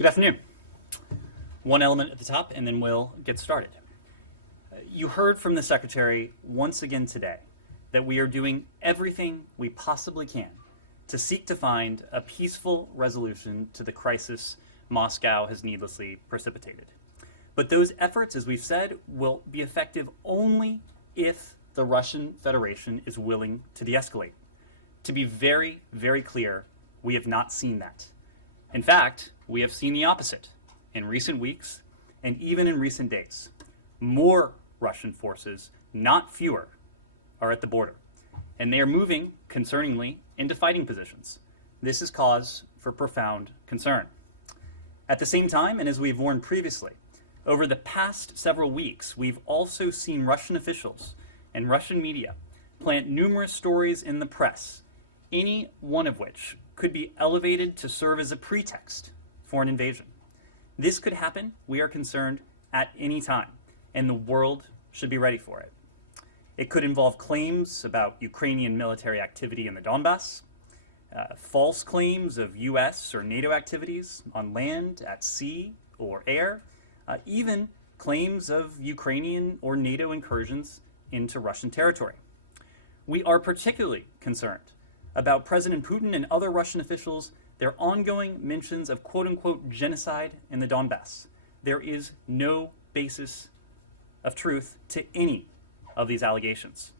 Good afternoon. One element at the top, and then we'll get started. You heard from the Secretary once again today that we are doing everything we possibly can to seek to find a peaceful resolution to the crisis Moscow has needlessly precipitated. But those efforts, as we've said, will be effective only if the Russian Federation is willing to de-escalate. To be very, very clear, we have not seen that. In fact, we have seen the opposite in recent weeks and even in recent days. More Russian forces, not fewer, are at the border, and they are moving, concerningly, into fighting positions. This is cause for profound concern. At the same time, and as we've warned previously, over the past several weeks, we've also seen Russian officials and Russian media plant numerous stories in the press, any one of which could be elevated to serve as a pretext for an invasion. This could happen, we are concerned, at any time, and the world should be ready for it. It could involve claims about Ukrainian military activity in the Donbass, false claims of U.S. or NATO activities on land, at sea, or air, even claims of Ukrainian or NATO incursions into Russian territory. We are particularly concerned about President Putin and other Russian officials, their ongoing mentions of quote-unquote genocide in the Donbass. There is no basis of truth to any of these allegations.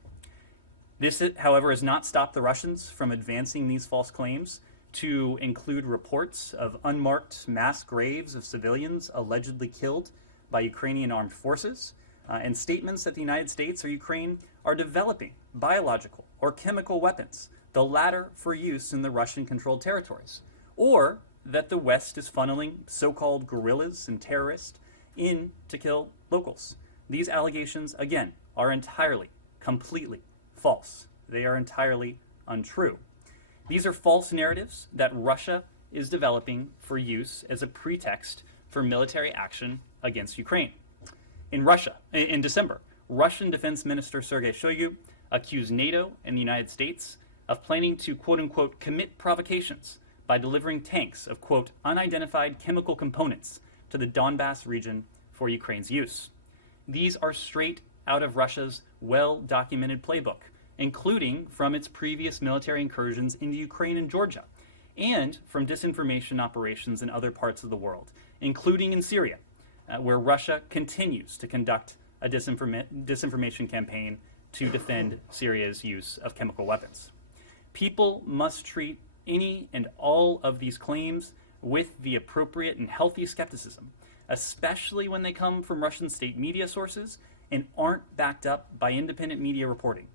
This, however, has not stopped the Russians from advancing these false claims to include reports of unmarked mass graves of civilians allegedly killed by Ukrainian armed forces, and statements that the United States or Ukraine are developing biological or chemical weapons, the latter for use in the Russian-controlled territories, or that the West is funneling so-called guerrillas and terrorists in to kill locals. These allegations, again, are entirely, completely false. They are entirely untrue. These are false narratives that Russia is developing for use as a pretext for military action against Ukraine. In December, Russian Defense Minister Sergei Shoigu accused NATO and the United States of planning to, quote-unquote, commit provocations by delivering tanks of, quote, unidentified chemical components to the Donbass region for Ukraine's use. These are straight out of Russia's well-documented playbook, including from its previous military incursions into Ukraine and Georgia, and from disinformation operations in other parts of the world, including in Syria, where Russia continues to conduct a disinformation campaign to defend Syria's use of chemical weapons. People must treat any and all of these claims with the appropriate and healthy skepticism, especially when they come from Russian state media sources and aren't backed up by independent media reporting.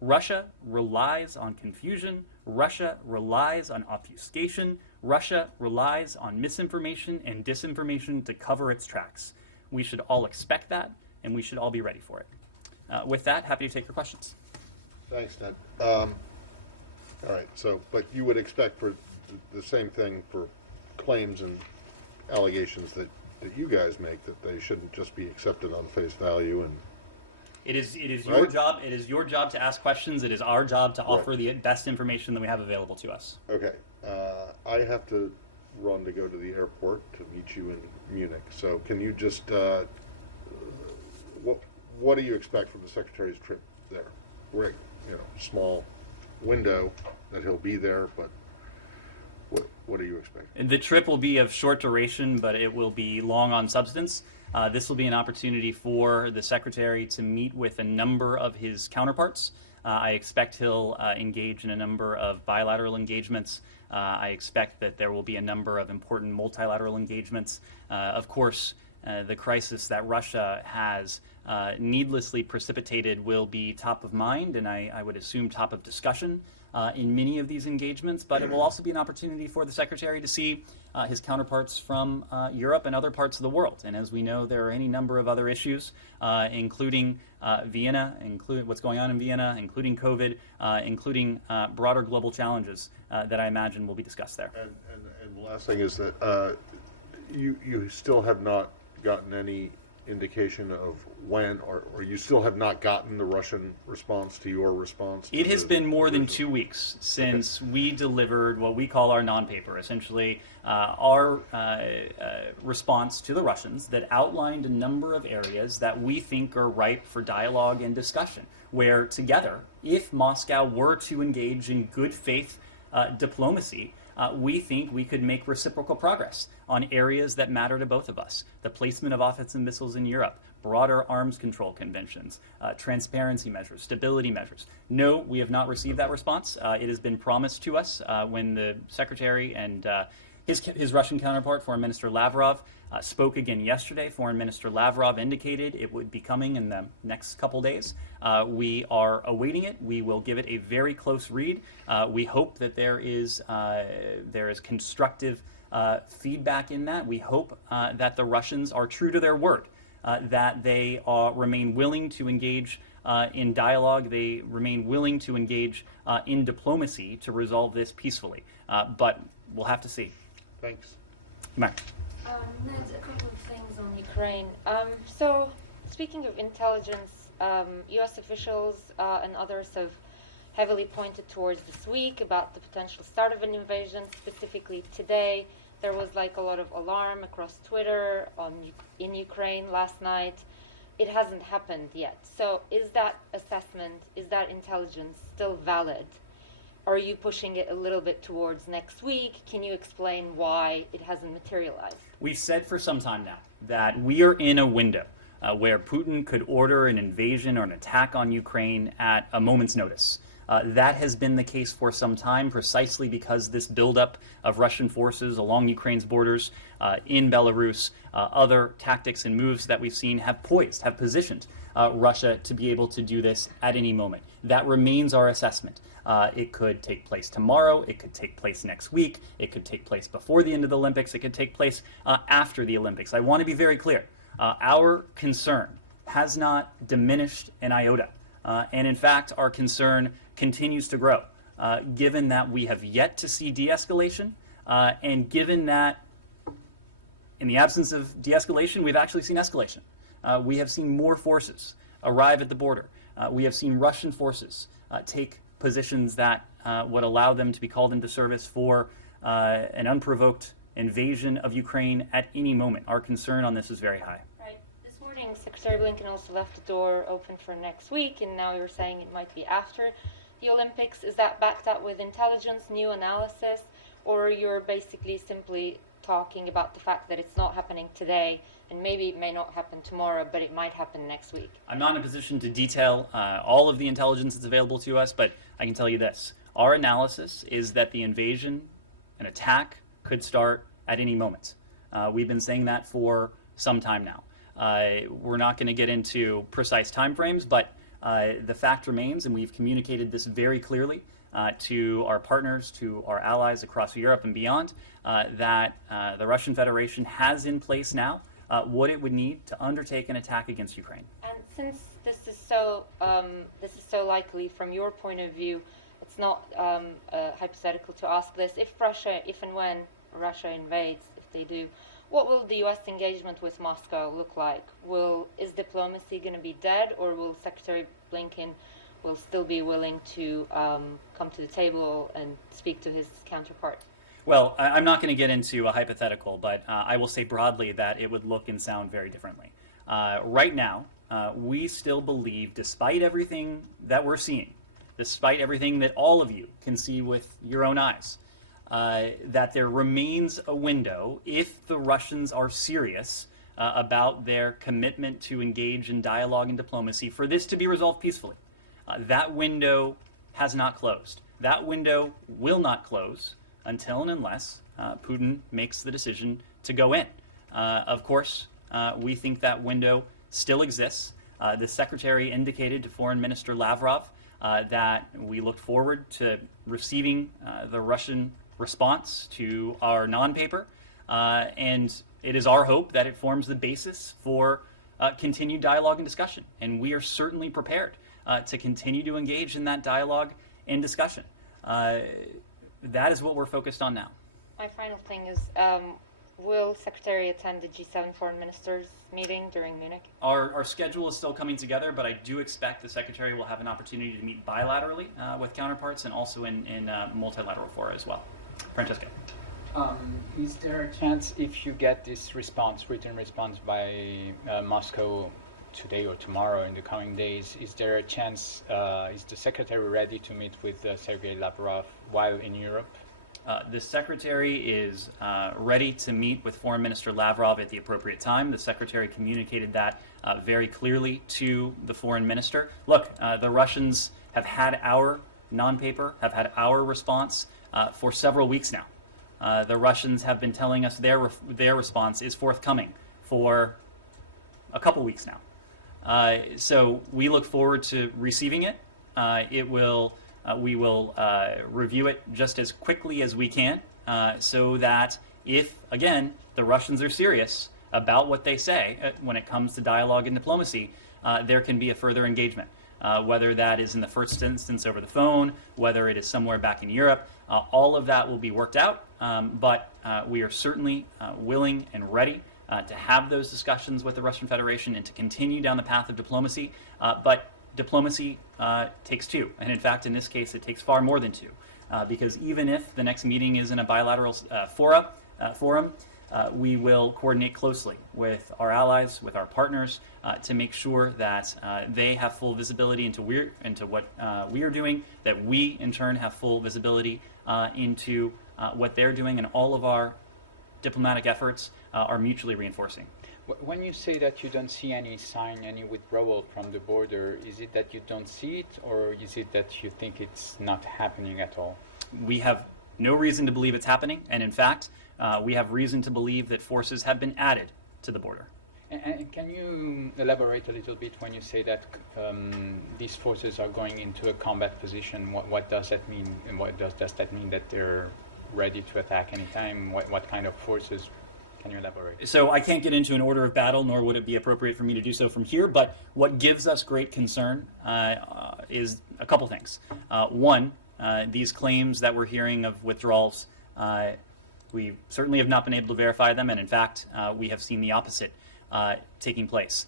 Russia relies on confusion. Russia relies on obfuscation. Russia relies on misinformation and disinformation to cover its tracks. We should all expect that, and we should all be ready for it. With that, happy to take your questions. Thanks, Ned. All right, but you would expect for the same thing for claims and allegations that you guys make, that they shouldn't just be accepted on face value. And It is right? your job. It is your job to ask questions. It is our job to offer the best information that we have available to us. Okay. I have to run to go to the airport to meet you in Munich. So can you just, what do you expect from the Secretary's trip there? We're, small window that he'll be there, but what do you expect? The trip will be of short duration, but it will be long on substance. This will be an opportunity for the Secretary to meet with a number of his counterparts. I expect he'll engage in a number of bilateral engagements. I expect that there will be a number of important multilateral engagements. Of course, the crisis that Russia has needlessly precipitated will be top of mind, and I would assume top of discussion in many of these engagements, but it will also be an opportunity for the Secretary to see his counterparts from Europe and other parts of the world. And as we know, there are any number of other issues, including Vienna, including what's going on in Vienna, including COVID, including broader global challenges that I imagine will be discussed there. And the last thing is that you still have not gotten any indication of when, or you still have not gotten the Russian response to your response? It has been more than 2 weeks since we delivered what we call our non-paper, essentially our response to the Russians that outlined a number of areas that we think are ripe for dialogue and discussion, where together, if Moscow were to engage in good faith diplomacy, we think we could make reciprocal progress on areas that matter to both of us. The placement of offensive missiles in Europe, broader arms control conventions, transparency measures, stability measures. No, we have not received that response. It has been promised to us when the Secretary and his Russian counterpart, Foreign Minister Lavrov, spoke again yesterday. Foreign Minister Lavrov indicated it would be coming in the next couple days. We are awaiting it. We will give it a very close read. We hope that there is constructive feedback in that. We hope that the Russians are true to their word, that they remain willing to engage in dialogue. They remain willing to engage in diplomacy to resolve this peacefully. But we'll have to see. Thanks. Mark. Ned, a couple of things on Ukraine. So, speaking of intelligence, U.S. officials and others have heavily pointed towards this week about the potential start of an invasion. Specifically today, there was like a lot of alarm across Twitter in Ukraine last night. It hasn't happened yet. So, is that assessment, is that intelligence still valid? Are you pushing it a little bit towards next week? Can you explain why it hasn't materialized? We've said for some time now that we are in a window where Putin could order an invasion or an attack on Ukraine at a moment's notice. That has been the case for some time, precisely because this buildup of Russian forces along Ukraine's borders, in Belarus, other tactics and moves that we've seen have positioned Russia to be able to do this at any moment. That remains our assessment. It could take place tomorrow. It could take place next week. It could take place before the end of the Olympics. It could take place after the Olympics. I want to be very clear. Our concern has not diminished an iota. And in fact, our concern continues to grow, given that we have yet to see de-escalation, and given that in the absence of de-escalation, we've actually seen escalation. We have seen more forces arrive at the border. We have seen Russian forces take positions that would allow them to be called into service for an unprovoked invasion of Ukraine at any moment. Our concern on this is very high. Right. This morning, Secretary Blinken also left the door open for next week, and now you're saying it might be after the Olympics. Is that backed up with intelligence, new analysis, or you're basically simply talking about the fact that it's not happening today, and maybe it may not happen tomorrow, but it might happen next week? I'm not in a position to detail all of the intelligence that's available to us, but I can tell you this. Our analysis is that the invasion, an attack, could start at any moment. We've been saying that for some time now. We're not going to get into precise timeframes, but the fact remains, and we've communicated this very clearly to our partners, to our allies across Europe and beyond, that the Russian Federation has in place now what it would need to undertake an attack against Ukraine. And since this is so likely from your point of view, it's not hypothetical to ask this. If and when Russia invades, if they do, what will the U.S. engagement with Moscow look like? Is diplomacy going to be dead, or will Secretary Blinken will still be willing to come to the table and speak to his counterpart? Well, I'm not going to get into a hypothetical, but I will say broadly that it would look and sound very differently. Right now, we still believe, despite everything that we're seeing, despite everything that all of you can see with your own eyes, that there remains a window, if the Russians are serious about their commitment to engage in dialogue and diplomacy, for this to be resolved peacefully. That window has not closed. That window will not close until and unless Putin makes the decision to go in. Of course, we think that window still exists. The Secretary indicated to Foreign Minister Lavrov that we look forward to receiving the Russian response to our non-paper, and it is our hope that it forms the basis for continued dialogue and discussion. And we are certainly prepared to continue to engage in that dialogue and discussion. That is what we're focused on now. My final thing is, will Secretary attend the G7 foreign ministers meeting during Munich? Our schedule is still coming together, but I do expect the Secretary will have an opportunity to meet bilaterally with counterparts and also in multilateral fora as well. Francesca. Is there a chance, if you get this written response by Moscow today or tomorrow in the coming days, is there a chance, is the Secretary ready to meet with Sergei Lavrov while in Europe? The Secretary is ready to meet with Foreign Minister Lavrov at the appropriate time. The Secretary communicated that very clearly to the Foreign Minister. Look, the Russians have had our non-paper, have had our response for several weeks now. The Russians have been telling us their response is forthcoming for a couple weeks now. So we look forward to receiving it. We will review it just as quickly as we can so that if, again, the Russians are serious about what they say when it comes to dialogue and diplomacy, there can be a further engagement. Whether that is in the first instance over the phone, whether it is somewhere back in Europe, all of that will be worked out. But we are certainly willing and ready to have those discussions with the Russian Federation and to continue down the path of diplomacy. But diplomacy takes two, and in fact, in this case, it takes far more than two, because even if the next meeting is in a bilateral forum, we will coordinate closely with our allies, with our partners, to make sure that they have full visibility into what we are doing, that we, in turn, have full visibility into what they're doing, and all of our diplomatic efforts are mutually reinforcing. When you say that you don't see any sign, any withdrawal from the border, is it that you don't see it, or is it that you think it's not happening at all? We have no reason to believe it's happening, and in fact, we have reason to believe that forces have been added to the border. And can you elaborate a little bit when you say that these forces are going into a combat position? What does that mean, and what does that mean that they're ready to attack anytime? What kind of forces? Can you elaborate? So I can't get into an order of battle, nor would it be appropriate for me to do so from here, but what gives us great concern is a couple things. One, these claims that we're hearing of withdrawals, we certainly have not been able to verify them, and in fact, we have seen the opposite taking place.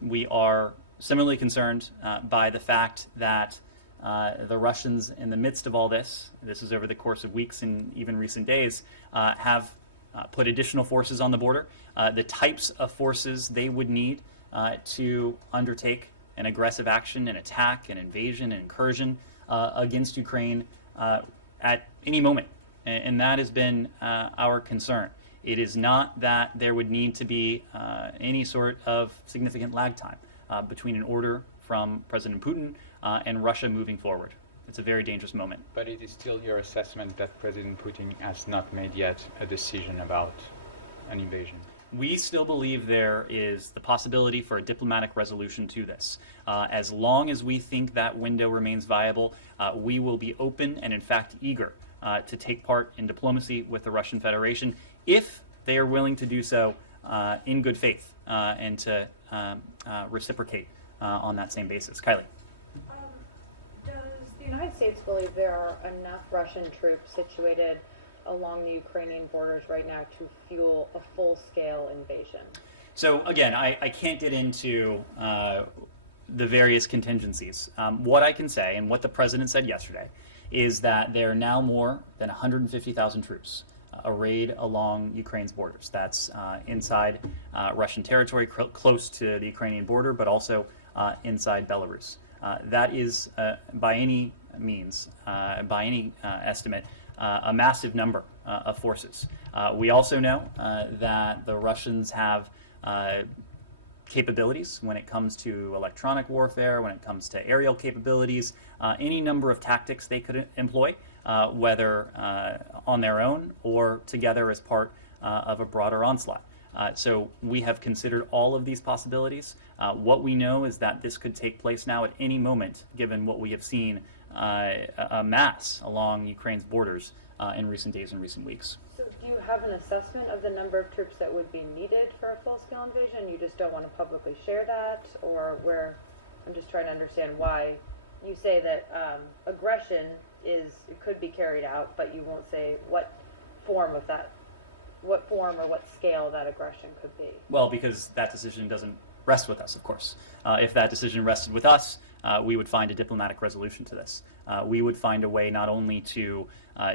We are similarly concerned by the fact that the Russians, in the midst of all this is over the course of weeks and even recent days, have put additional forces on the border. The types of forces they would need to undertake an aggressive action, an attack, an invasion, an incursion against Ukraine at any moment. And that has been our concern. It is not that there would need to be any sort of significant lag time between an order from President Putin and Russia moving forward. It's a very dangerous moment. But it is still your assessment that President Putin has not made yet a decision about an invasion? We still believe there is the possibility for a diplomatic resolution to this. As long as we think that window remains viable, we will be open and, in fact, eager to take part in diplomacy with the Russian Federation if they are willing to do so in good faith and to reciprocate on that same basis. Kylie. Does the United States believe there are enough Russian troops situated along the Ukrainian borders right now to fuel a full-scale invasion? So again, I can't get into the various contingencies. What I can say, and what the president said yesterday, is that there are now more than 150,000 troops arrayed along Ukraine's borders. That's inside Russian territory, close to the Ukrainian border, but also inside Belarus. That is, by any means, by any estimate, a massive number of forces. We also know that the Russians have capabilities when it comes to electronic warfare, when it comes to aerial capabilities, any number of tactics they could employ, whether on their own or together as part of a broader onslaught. So we have considered all of these possibilities. What we know is that this could take place now at any moment, given what we have seen a mass along Ukraine's borders in recent days and recent weeks. So do you have an assessment of the number of troops that would be needed for a full-scale invasion? You just don't want to publicly share that? Or where, I'm just trying to understand why you say that aggression could be carried out, but you won't say what form of that what form or what scale that aggression could be. Well, because that decision doesn't rest with us, of course. If that decision rested with us, we would find a diplomatic resolution to this. We would find a way not only to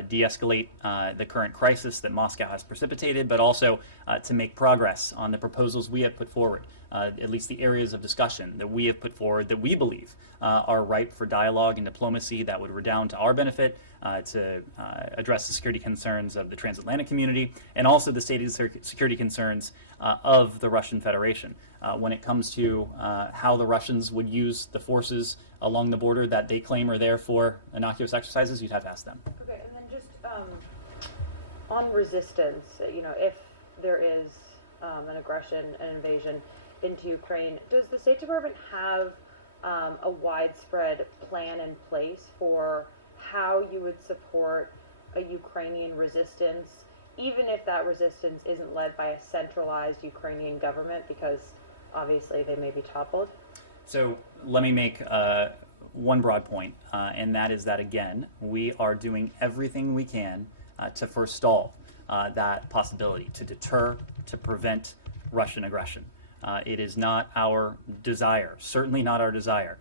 de-escalate the current crisis that Moscow has precipitated, but also to make progress on the proposals we have put forward, at least the areas of discussion that we have put forward that we believe are ripe for dialogue and diplomacy that would redound to our benefit, to address the security concerns of the transatlantic community and also the stated security concerns of the Russian Federation. When it comes to how the Russians would use the forces along the border that they claim are there for innocuous exercises, you'd have to ask them. Okay, and then just on resistance, if there is an aggression, an invasion into Ukraine, does the State Department have a widespread plan in place for how you would support a Ukrainian resistance, even if that resistance isn't led by a centralized Ukrainian government, because obviously they may be toppled? So let me make one broad point, and that is that, again, we are doing everything we can to forestall that possibility, to deter, to prevent Russian aggression. It is not our desire, certainly not our desire,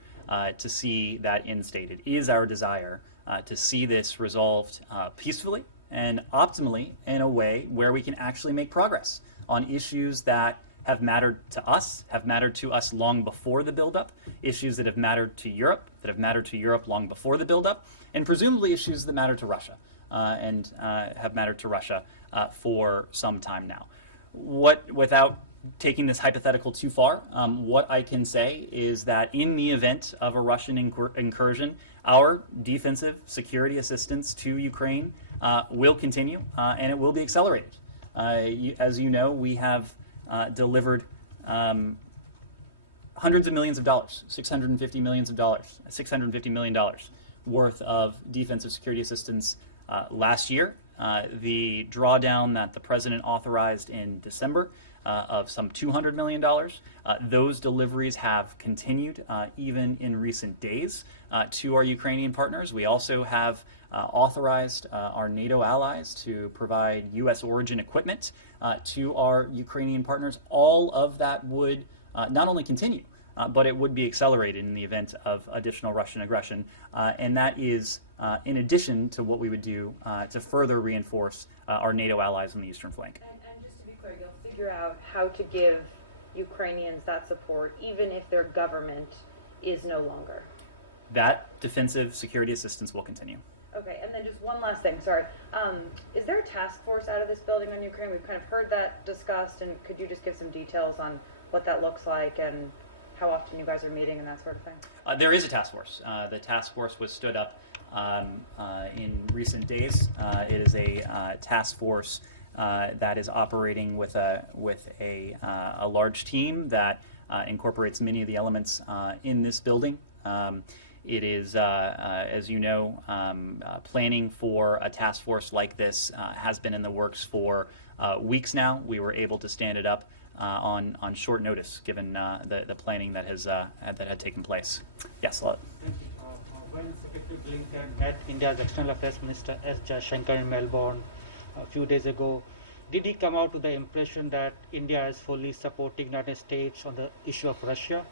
to see that instated. It is our desire to see this resolved peacefully and optimally in a way where we can actually make progress on issues that have mattered to us, have mattered to us long before the buildup, issues that have mattered to Europe, long before the buildup, and presumably issues that matter to Russia and have mattered to Russia for some time now. Without taking this hypothetical too far, what I can say is that in the event of a Russian incursion, our defensive security assistance to Ukraine will continue and it will be accelerated. As you know, we have delivered hundreds of millions of dollars, $650 million worth of defensive security assistance last year. The drawdown that the president authorized in December of some $200 million. Those deliveries have continued even in recent days to our Ukrainian partners. We also have authorized our NATO allies to provide U.S. origin equipment to our Ukrainian partners. All of that would not only continue, but it would be accelerated in the event of additional Russian aggression. And that is in addition to what we would do to further reinforce our NATO allies on the eastern flank. And just to be clear, you'll figure out how to give Ukrainians that support even if their government is no longer. That defensive security assistance will continue. Okay, and then just one last thing, sorry. Is there a task force out of this building on Ukraine? We've kind of heard that discussed, and could you just give some details on what that looks like and how often you guys are meeting and that sort of thing? There is a task force. The task force was stood up in recent days. It is a task force that is operating with a large team that incorporates many of the elements in this building. It is, as you know, planning for a task force like this has been in the works for weeks now. We were able to stand it up on short notice, given the planning that had taken place. Yes, Love. When Secretary Blinken met India's External Affairs Minister S. Jaishankar in Melbourne a few days ago, did he come out with the impression that India is fully supporting United States on the issue of Russia?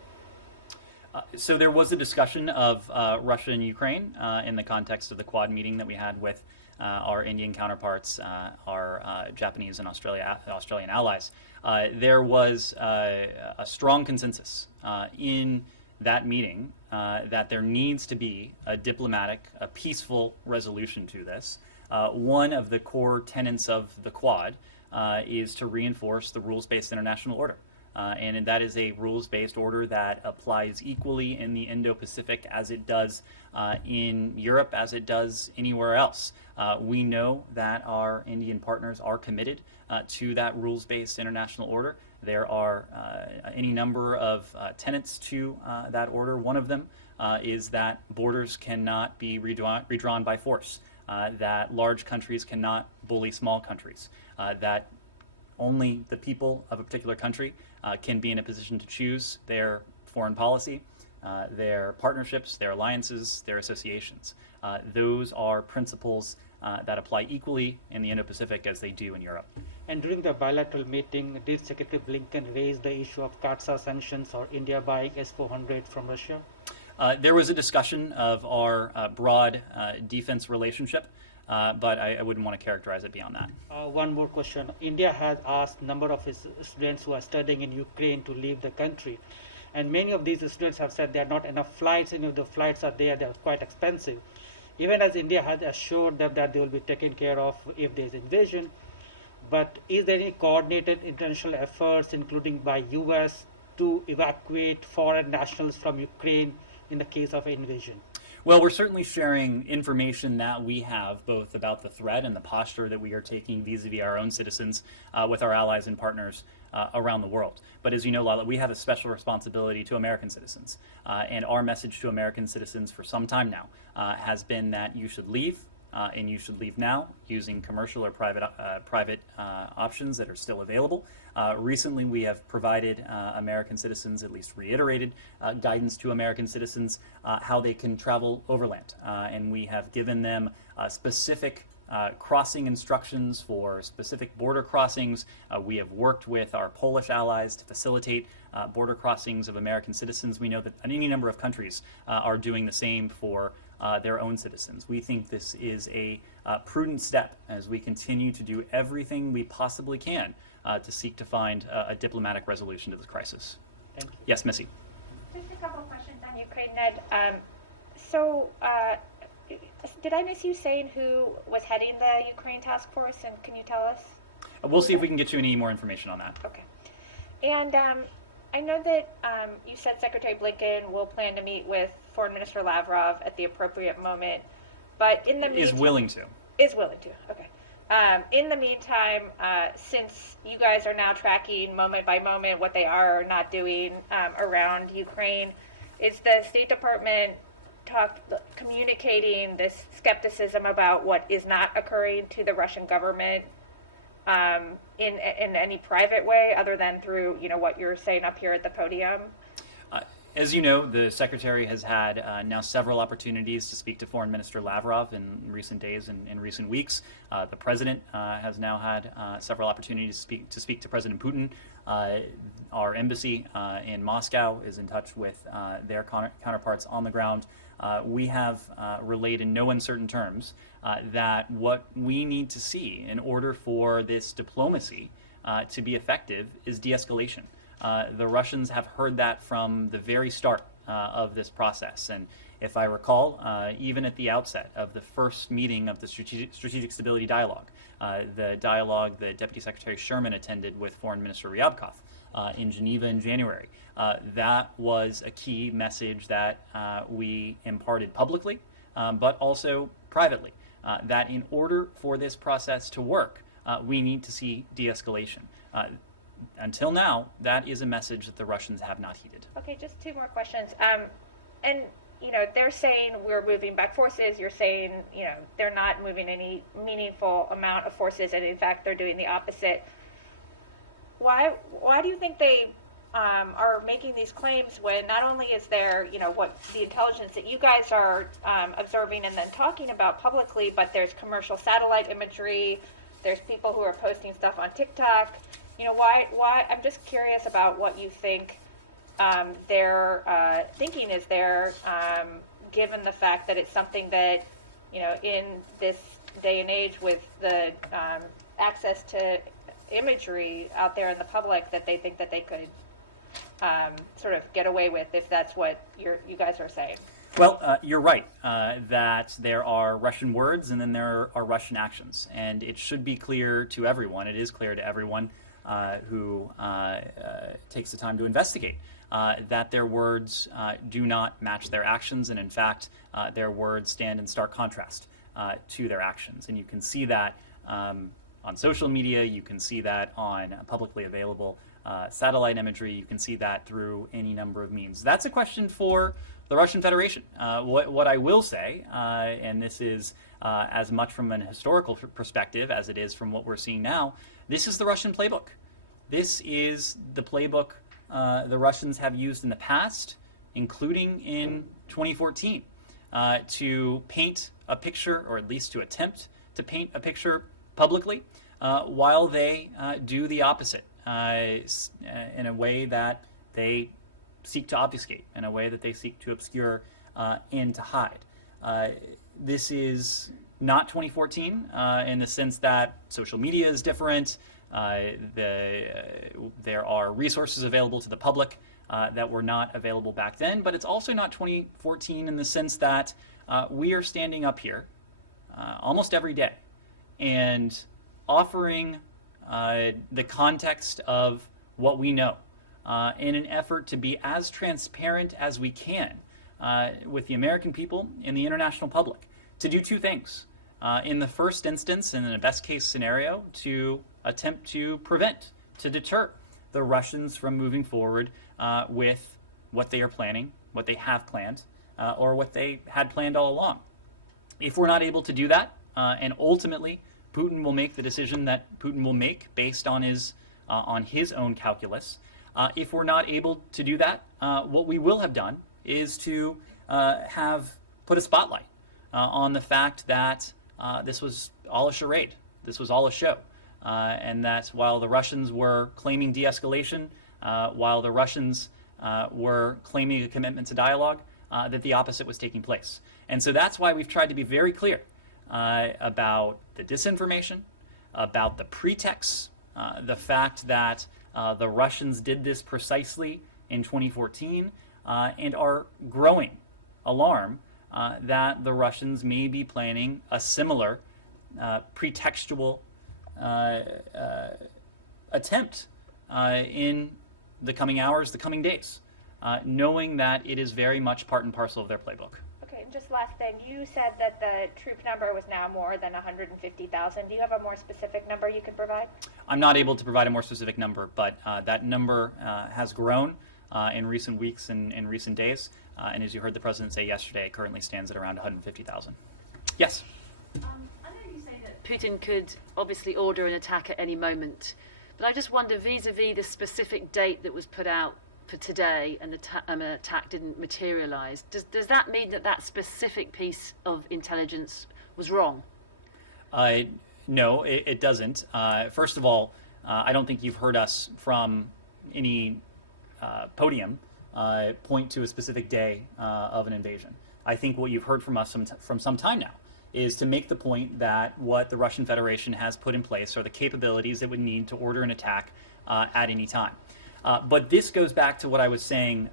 So there was a discussion of Russia and Ukraine in the context of the Quad meeting that we had with our Indian counterparts, our Japanese and Australian allies. There was a strong consensus in that meeting that there needs to be a diplomatic, a peaceful resolution to this. One of the core tenets of the Quad is to reinforce the rules-based international order. And that is a rules-based order that applies equally in the Indo-Pacific as it does in Europe, as it does anywhere else. We know that our Indian partners are committed to that rules-based international order. There are any number of tenets to that order. One of them is that borders cannot be redrawn by force, that large countries cannot bully small countries, that only the people of a particular country can be in a position to choose their foreign policy, their partnerships, their alliances, their associations. Those are principles that apply equally in the Indo-Pacific as they do in Europe. And during the bilateral meeting, did Secretary Blinken raise the issue of CAATSA sanctions or India buying S-400 from Russia? There was a discussion of our broad defense relationship, but I wouldn't want to characterize it beyond that. One more question. India has asked a number of its students who are studying in Ukraine to leave the country. And many of these students have said there are not enough flights, and if the flights are there, they are quite expensive. Even as India has assured them that they will be taken care of if there is invasion. But is there any coordinated international efforts, including by US, to evacuate foreign nationals from Ukraine in the case of invasion? Well, we're certainly sharing information that we have, both about the threat and the posture that we are taking vis-a-vis our own citizens with our allies and partners around the world. But as you know, Lala, we have a special responsibility to American citizens. And our message to American citizens for some time now has been that you should leave, and you should leave now using commercial or private options that are still available. Recently, we have provided American citizens, at least reiterated guidance to American citizens how they can travel overland. And we have given them specific crossing instructions for specific border crossings. We have worked with our Polish allies to facilitate border crossings of American citizens. We know that any number of countries are doing the same for their own citizens. We think this is a prudent step as we continue to do everything we possibly can to seek to find a diplomatic resolution to this crisis. Thank you. Yes, Missy. Just a couple of questions on Ukraine, Ned. Did I miss you saying who was heading the Ukraine task force, and can you tell us? We'll see if we can get you any more information on that. Okay. And I know that you said Secretary Blinken will plan to meet with Foreign Minister Lavrov at the appropriate moment, but in the meantime... Is willing to. Is willing to, okay. In the meantime, since you guys are now tracking moment by moment what they are or not doing around Ukraine, is the State Department communicating this skepticism about what is not occurring to the Russian government in any private way other than through what you're saying up here at the podium? As you know, the Secretary has had now several opportunities to speak to Foreign Minister Lavrov in recent days and in recent weeks. The President has now had several opportunities to speak to President Putin. Our embassy in Moscow is in touch with their counterparts on the ground. We have relayed in no uncertain terms that what we need to see in order for this diplomacy to be effective is de-escalation. The Russians have heard that from the very start of this process. And if I recall, even at the outset of the first meeting of the Strategic Stability Dialogue, the dialogue that Deputy Secretary Sherman attended with Foreign Minister Ryabkov in Geneva in January, that was a key message that we imparted publicly, but also privately, that in order for this process to work, we need to see de-escalation. Until now, that is a message that the Russians have not heeded. Okay, just two more questions. And they're saying we're moving back forces. You're saying, they're not moving any meaningful amount of forces, and in fact, they're doing the opposite. Why do you think they are making these claims when not only is there, what the intelligence that you guys are observing and then talking about publicly, but there's commercial satellite imagery, there's people who are posting stuff on TikTok. Why? I'm just curious about what you think their thinking is there, given the fact that it's something that, in this day and age with the access to imagery out there in the public, that they think that they could sort of get away with, if that's what you guys are saying. Well, you're right that there are Russian words and then there are Russian actions. And it should be clear to everyone, it is clear to everyone who takes the time to investigate, that their words do not match their actions, and in fact, their words stand in stark contrast to their actions. And you can see that on social media, you can see that on publicly available satellite imagery, you can see that through any number of means. That's a question for the Russian Federation. What I will say, and this is as much from an historical perspective as it is from what we're seeing now, this is the Russian playbook. This is the playbook the Russians have used in the past, including in 2014, to paint a picture, or at least to attempt to paint a picture publicly, while they do the opposite in a way that they seek to obfuscate, in a way that they seek to obscure and to hide. This is not 2014 in the sense that social media is different. There are resources available to the public that were not available back then, but it's also not 2014 in the sense that we are standing up here almost every day and offering the context of what we know in an effort to be as transparent as we can with the American people and the international public, to do two things. In the first instance, and in the best case scenario, to attempt to prevent, to deter the Russians from moving forward with what they are planning, what they have planned, or what they had planned all along. If we're not able to do that, and ultimately Putin will make the decision that Putin will make based on his own calculus, if we're not able to do that, what we will have done is to have put a spotlight on the fact that this was all a charade, this was all a show, and that while the Russians were claiming de-escalation, while the Russians were claiming a commitment to dialogue, that the opposite was taking place. And so that's why we've tried to be very clear about the disinformation, about the pretexts, the fact that the Russians did this precisely in 2014, and our growing alarm that the Russians may be planning a similar pretextual attempt in the coming hours, the coming days, knowing that it is very much part and parcel of their playbook. Okay, and just last thing, you said that the troop number was now more than 150,000. Do you have a more specific number you can provide? I'm not able to provide a more specific number, but that number has grown in recent weeks and in recent days. And as you heard the president say yesterday, it currently stands at around 150,000. Yes? I know you say that Putin could obviously order an attack at any moment, but I just wonder, vis-a-vis the specific date that was put out for today and an attack didn't materialise, does that mean that that specific piece of intelligence was wrong? No, it doesn't. First of all, I don't think you've heard us from any podium point to a specific day of an invasion. I think what you've heard from us from some time now is to make the point that what the Russian Federation has put in place are the capabilities it would need to order an attack at any time. But this goes back to what I was saying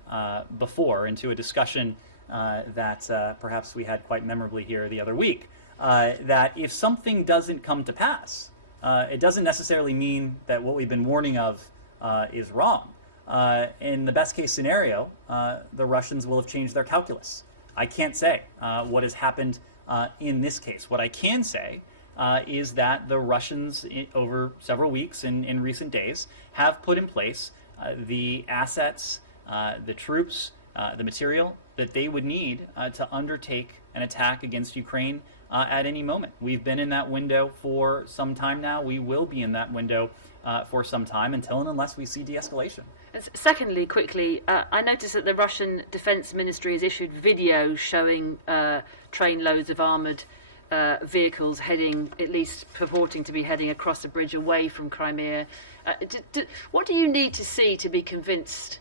before, and to a discussion that perhaps we had quite memorably here the other week, that if something doesn't come to pass, it doesn't necessarily mean that what we've been warning of is wrong. In the best case scenario, the Russians will have changed their calculus. I can't say what has happened in this case. What I can say is that the Russians, over several weeks and in recent days, have put in place the assets, the troops, the material that they would need to undertake an attack against Ukraine at any moment. We've been in that window for some time now. We will be in that window for some time until and unless we see de-escalation. And secondly, quickly, I noticed that the Russian Defense Ministry has issued videos showing trainloads of armoured vehicles heading, at least purporting to be heading across the bridge away from Crimea. What do you need to see to be convinced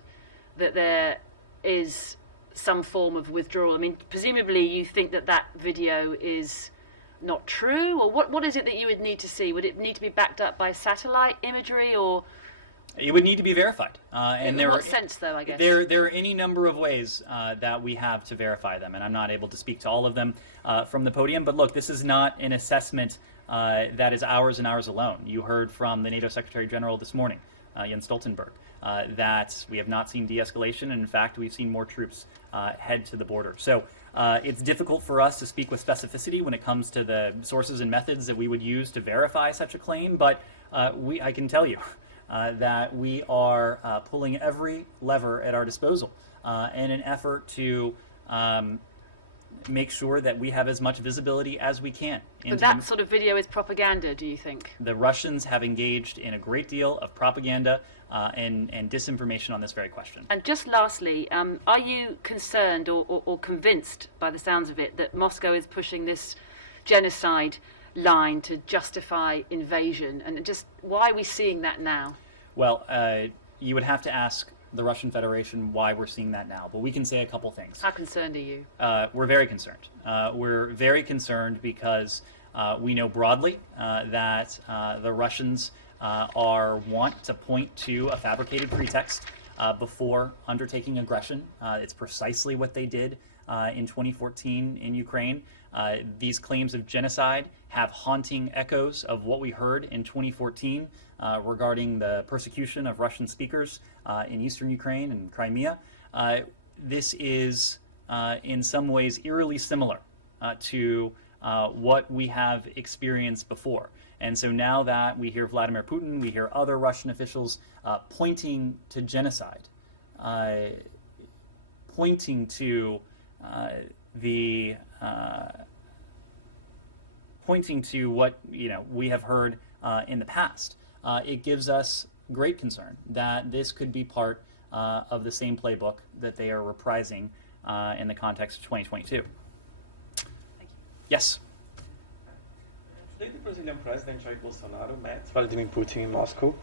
that there is some form of withdrawal? I mean, presumably you think that that video is not true, or what is it that you would need to see? Would it need to be backed up by satellite imagery, or...? It would need to be verified. In what sense, though, I guess? There are any number of ways that we have to verify them, and I'm not able to speak to all of them from the podium. But look, this is not an assessment that is ours and ours alone. You heard from the NATO Secretary General this morning, Jens Stoltenberg, that we have not seen de-escalation, and in fact, we've seen more troops head to the border. So it's difficult for us to speak with specificity when it comes to the sources and methods that we would use to verify such a claim, but I can tell you that we are pulling every lever at our disposal in an effort to make sure that we have as much visibility as we can. But that sort of video is propaganda, do you think? The Russians have engaged in a great deal of propaganda and disinformation on this very question. And just lastly, are you concerned or convinced, by the sounds of it, that Moscow is pushing this genocide line to justify invasion? And just why are we seeing that now? Well, you would have to ask the Russian Federation why we're seeing that now, but we can say a couple things. How concerned are you? We're very concerned. We're very concerned because we know broadly that the Russians want to point to a fabricated pretext before undertaking aggression. It's precisely what they did in 2014 in Ukraine. These claims of genocide have haunting echoes of what we heard in 2014 regarding the persecution of Russian speakers in eastern Ukraine and Crimea. This is in some ways eerily similar to what we have experienced before. And so now that we hear Vladimir Putin, we hear other Russian officials pointing to genocide, pointing to pointing to what we have heard in the past. It gives us great concern that this could be part of the same playbook that they are reprising in the context of 2022. Thank you. Yes. Today, the Brazilian President Jair Bolsonaro met Vladimir Putin in Moscow.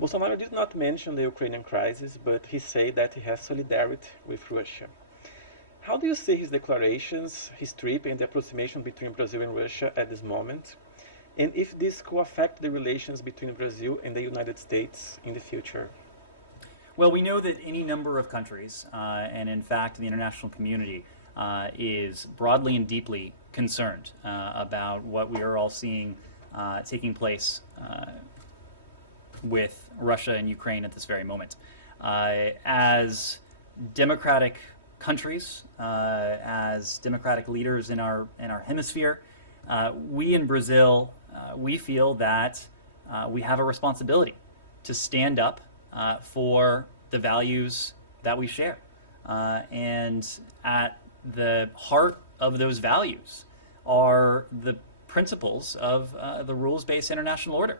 Bolsonaro did not mention the Ukrainian crisis, but he said that he has solidarity with Russia. How do you see his declarations, his trip, and the approximation between Brazil and Russia at this moment? And if this could affect the relations between Brazil and the United States in the future? Well, we know that any number of countries, and in fact the international community, is broadly and deeply concerned about what we are all seeing taking place with Russia and Ukraine at this very moment. As democratic countries, as democratic leaders in our hemisphere, we in Brazil, we feel that we have a responsibility to stand up for the values that we share. And at the heart of those values are the principles of the rules-based international order.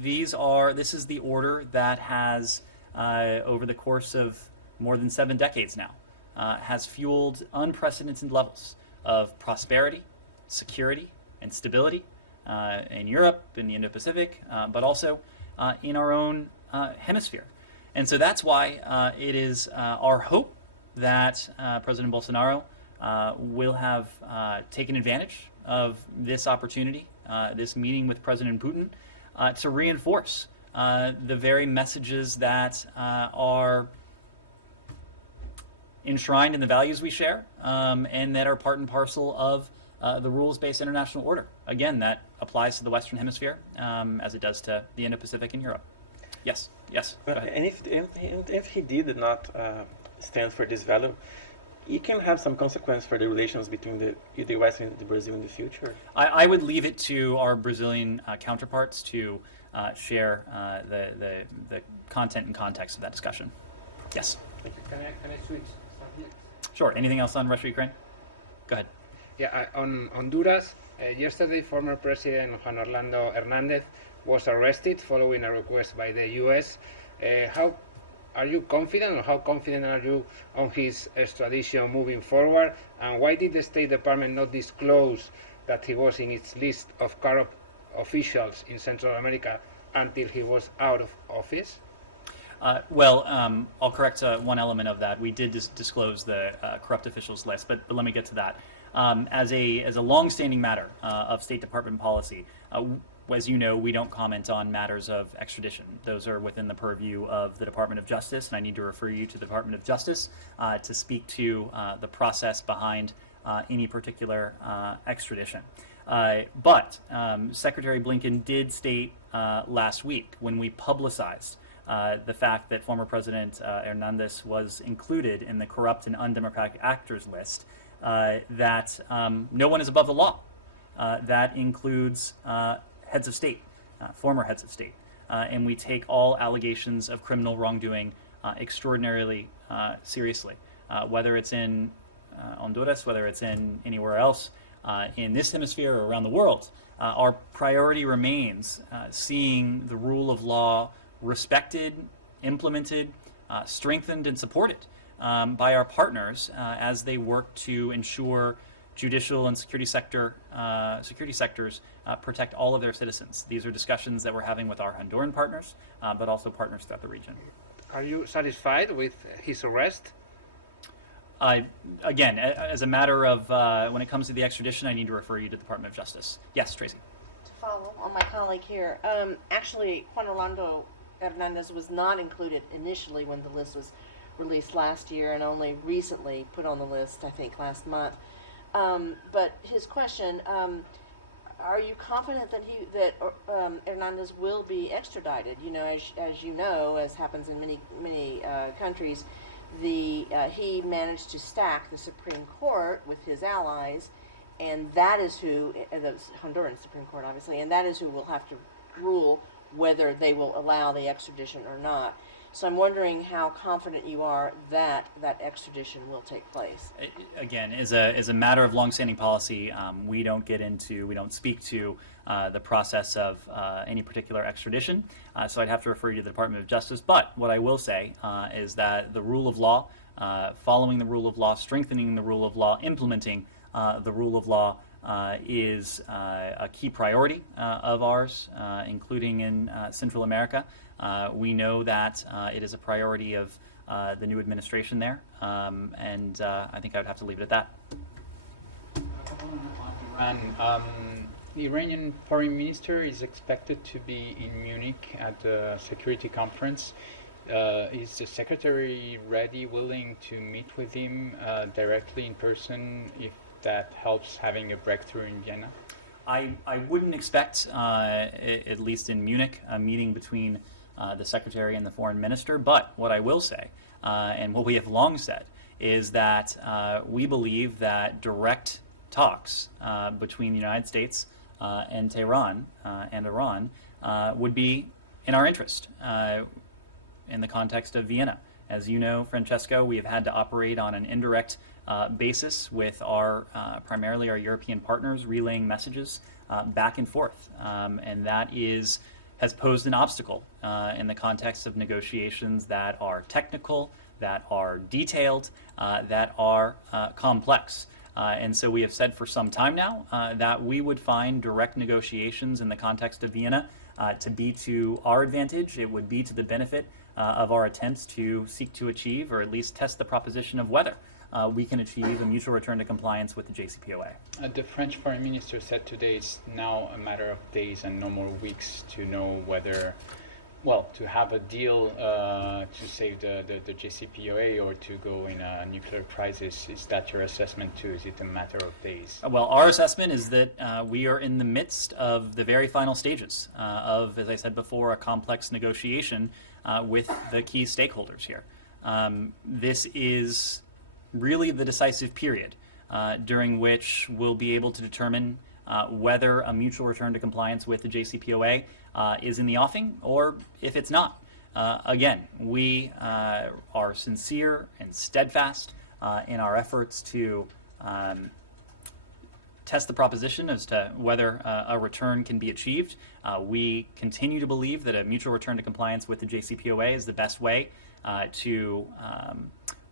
This is the order that has, over the course of more than 7 decades now, has fueled unprecedented levels of prosperity, security, and stability in Europe, in the Indo-Pacific, but also in our own hemisphere. And so that's why it is our hope that President Bolsonaro will have taken advantage of this opportunity, this meeting with President Putin, to reinforce the very messages that are enshrined in the values we share, and that are part and parcel of the rules-based international order. Again, that applies to the Western Hemisphere as it does to the Indo-Pacific and Europe. Yes, yes. Go ahead. And if he did not stand for this value, it can have some consequence for the relations between the U.S. and Brazil in the future. I would leave it to our Brazilian counterparts to share the content and context of that discussion. Yes. Thank you. Can I switch subjects? Sure. Anything else on Russia, Ukraine? Go ahead. Yeah, on Honduras, yesterday former President Juan Orlando Hernández was arrested following a request by the U.S. How are you confident, or how confident are you on his extradition moving forward? And why did the State Department not disclose that he was in its list of corrupt officials in Central America until he was out of office? I'll correct one element of that. We did disclose the corrupt officials list, but let me get to that. As a long-standing matter of State Department policy, as you know, we don't comment on matters of extradition. Those are within the purview of the Department of Justice, and I need to refer you to the Department of Justice to speak to the process behind any particular extradition. But Secretary Blinken did state last week, when we publicized the fact that former President Hernandez was included in the corrupt and undemocratic actors list, that no one is above the law. That includes heads of state, former heads of state. And we take all allegations of criminal wrongdoing extraordinarily seriously, whether it's in Honduras, whether it's in anywhere else in this hemisphere or around the world. Our priority remains seeing the rule of law respected, implemented, strengthened, and supported by our partners as they work to ensure judicial and security sectors protect all of their citizens. These are discussions that we're having with our Honduran partners, but also partners throughout the region. Are you satisfied with his arrest? Again, as a matter of when it comes to the extradition, I need to refer you to the Department of Justice. Yes, Tracy. To follow on my colleague here, actually, Juan Orlando Hernandez was not included initially when the list was released last year, and only recently put on the list, I think, last month. But his question: are you confident that Hernandez will be extradited? You know, as you know, as happens in many countries, he managed to stack the Supreme Court with his allies, and that is who the Honduran Supreme Court, obviously, and that is who will have to rule whether they will allow the extradition or not. So I'm wondering how confident you are that that extradition will take place. Again, as a matter of longstanding policy, we don't speak to the process of any particular extradition. So I'd have to refer you to the Department of Justice. But what I will say is that the rule of law, following the rule of law, strengthening the rule of law, implementing the rule of law is a key priority of ours, including in Central America. We know that it is a priority of the new administration there, and I think I would have to leave it at that. The Iranian foreign minister is expected to be in Munich at the security conference. Is the secretary ready, willing to meet with him directly in person if that helps having a breakthrough in Vienna? I wouldn't expect, at least in Munich, a meeting between the secretary and the foreign minister. But what I will say, and what we have long said, is that we believe that direct talks between the United States and Tehran and Iran would be in our interest in the context of Vienna. As you know, Francesco, we have had to operate on an indirect basis with our primarily our European partners, relaying messages back and forth, and that has posed an obstacle in the context of negotiations that are technical, that are detailed, that are complex. And so we have said for some time now that we would find direct negotiations in the context of Vienna to be to our advantage. It would be to the benefit of our attempts to seek to achieve, or at least test the proposition of whether we can achieve a mutual return to compliance with the JCPOA. The French foreign minister said today it's now a matter of days and no more weeks to know whether, well, to have a deal to save the JCPOA or to go in a nuclear crisis. Is that your assessment too? Is it a matter of days? Well, our assessment is that we are in the midst of the very final stages of, as I said before, a complex negotiation with the key stakeholders here. This is really the decisive period during which we'll be able to determine whether a mutual return to compliance with the JCPOA is in the offing, or if it's not. Again, we are sincere and steadfast in our efforts to test the proposition as to whether a return can be achieved. We continue to believe that a mutual return to compliance with the JCPOA is the best way to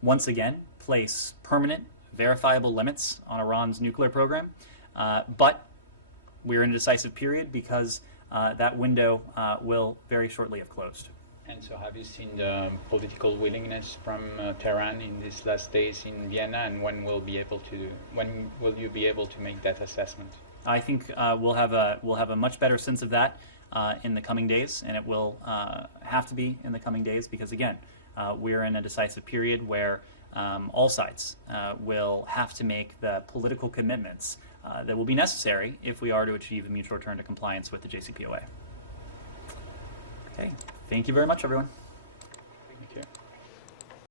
once again place permanent, verifiable limits on Iran's nuclear program. But we're in a decisive period because that window will very shortly have closed. And so have you seen the political willingness from Tehran in these last days in Vienna, and when will you be able to make that assessment? I think we'll have a much better sense of that in the coming days, and it will have to be in the coming days because, again, we're in a decisive period where all sides will have to make the political commitments that will be necessary if we are to achieve a mutual return to compliance with the JCPOA. Okay, thank you very much, everyone.